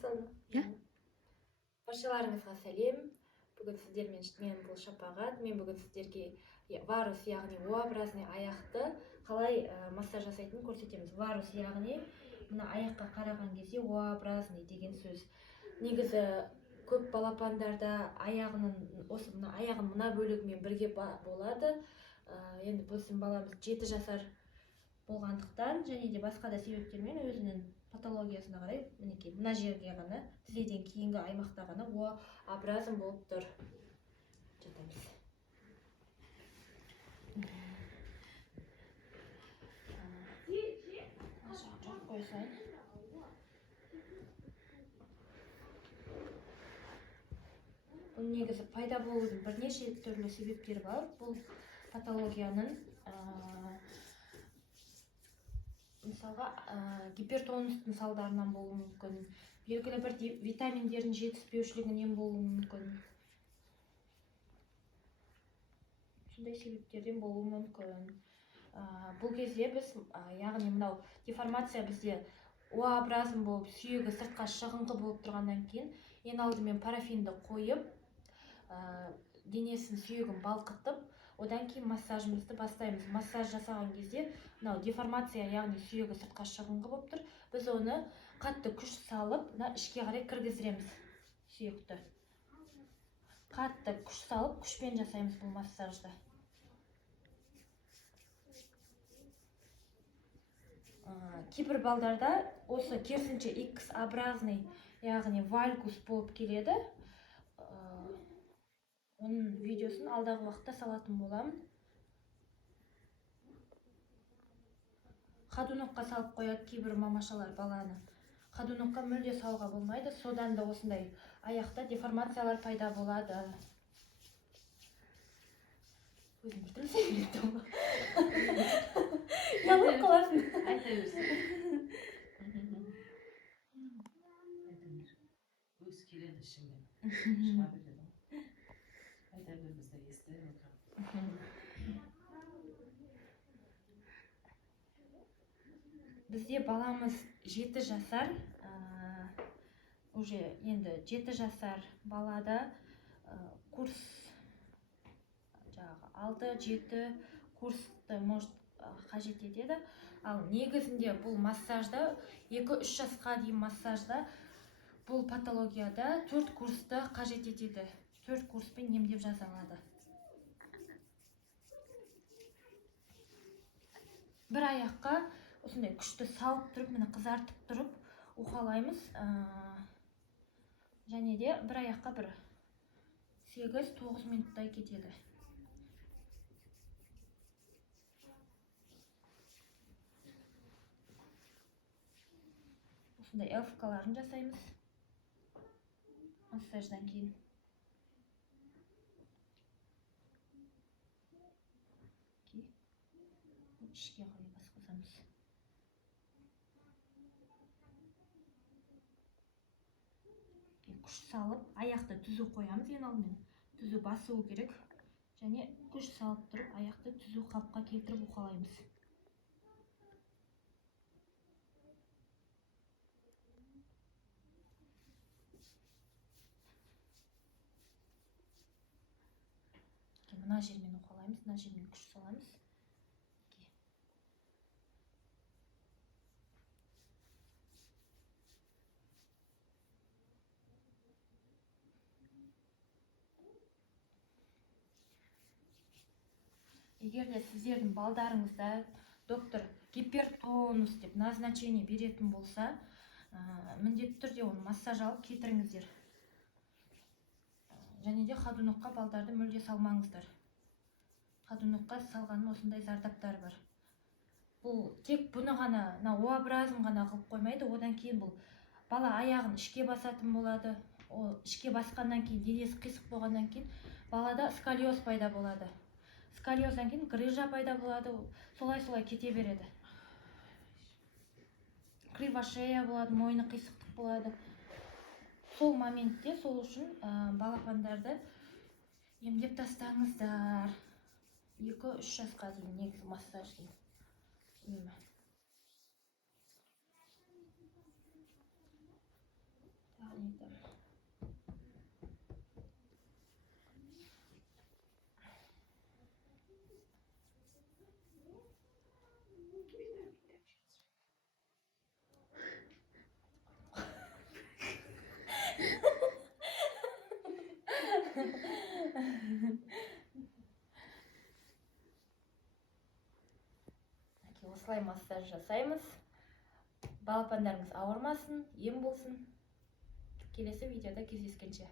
Оксана. Иә. Баршаларыңызға сәлем. Бүгін сіздермен мен бұл Шапағат. Мен бүгін сіздерге варус, яғни O-образный аяқты қалай массаж жасайтынын көрсетеміз. Варус, яғни мына аяққа қараған кезде O-образный деген сөз. Негізі көп балапандарда осы мына аяғын мына бөлігімен бірге болады. Енді біздің баламыз 7 жасар болғандықтан және де басқа да себептермен өзінің патологиясына қарай мінекей мына жерге ғана тізеден кейінгі аймақта ғана O-образный болып тұр. Жатамыз. Жағып қойсайын. Бұл негізі пайда болудың бірнеше түрлі себептері бар. Бұл патологияның мысалға гипертонустың салдарынан болуы мүмкін, белгілі бір витаминдердің жетіспеушілігінен болуы мүмкін. Сондай себептерден болуы мүмкін. Бұл кезде біз, яғни мынау деформация бізде O-образный болып, сүйегі сыртқа шығыңқы болып тұрғаннан кейін, ең алдымен парафинді қойып, денесін сүйегін балқытып, одан кейін массажымызды бастаймыз. Массаж жасаған кезде, мынау деформация, яғни сүйегі сыртқа шығыңқы болып тұр. Біз оны қатты күш салып, ішке қарай кіргіздіреміз сүйекті. Қатты күш салып, күшпен жасаймыз бұл массажды. Кейбір балдарда осы керісінше X-образный, яғни вальгус болып келеді. Оның видеосын алдағы уақытта салатын боламын. Ходунокқа салып қояды кейбір мамашалар баланы. Ходунокқа мүлде салуға болмайды, содан да осындай аяқта деформациялар пайда болады. Өзім бір түрлі сөйлеттім ғой. Ялып қаласың. Айта берсін. Өз келеді ішіңнен. Шыға береді. Айта бер, бізде естіп отырамын. Бізде баламыз 7 жасар, уже енді 7 жасар балада курс 6-7 курсты қажет етеді. Ал негізінде бұл массажда 2-3 жасқа дейін массажда бұл патологияда 4 курсты қажет етеді. 4 курспен емдеп жазалады. Бір аяққа осындай күшті салып тұрып, мені қызартып тұрып, уқалаймыз. Және де бір аяққа бір 8-9 минуттай кетеді. Осындай элфкаларын жасаймыз массаждан кейін. Ішке қарай басқызамыз. Күш салып, аяқты түзу қоямыз ең алдымен. Түзу басуы керек. Және күш салып тұрып, аяқты түзу қалыпқа келтіріп уқалаймыз. Мына жермен уқалаймыз, мына жермен күш саламыз. Егер де сіздердің балдарыңызда доктор гипертонус деп назначение беретін болса, міндетті түрде оны массаж алып кетіріңіздер. Және де ходунокқа балдарды мүлде салмаңыздар. Ходунокқа салғанның осындай зардаптары бар. Бұл тек бұны ғана, O-образный ғана қылып қоймайды, одан кейін бұл бала аяғын ішке басатын болады. Ішке басқаннан кейін, денесі қисық болғаннан кейін, балада сколиоз пайда болады. Сколиоздан кейін грыжа пайда болады, солай-солай кете береді. Кривошея болады, мойны қисықтық болады. Сол моментте, сол үшін балапандарды емдеп тастаңыздар. 2-3 жасқа дейін негізі массаж дейін. айтамын. Осылай массаж жасаймыз. Балапандарыңыз ауырмасын, ем болсын. Келесі видеода кездескенше.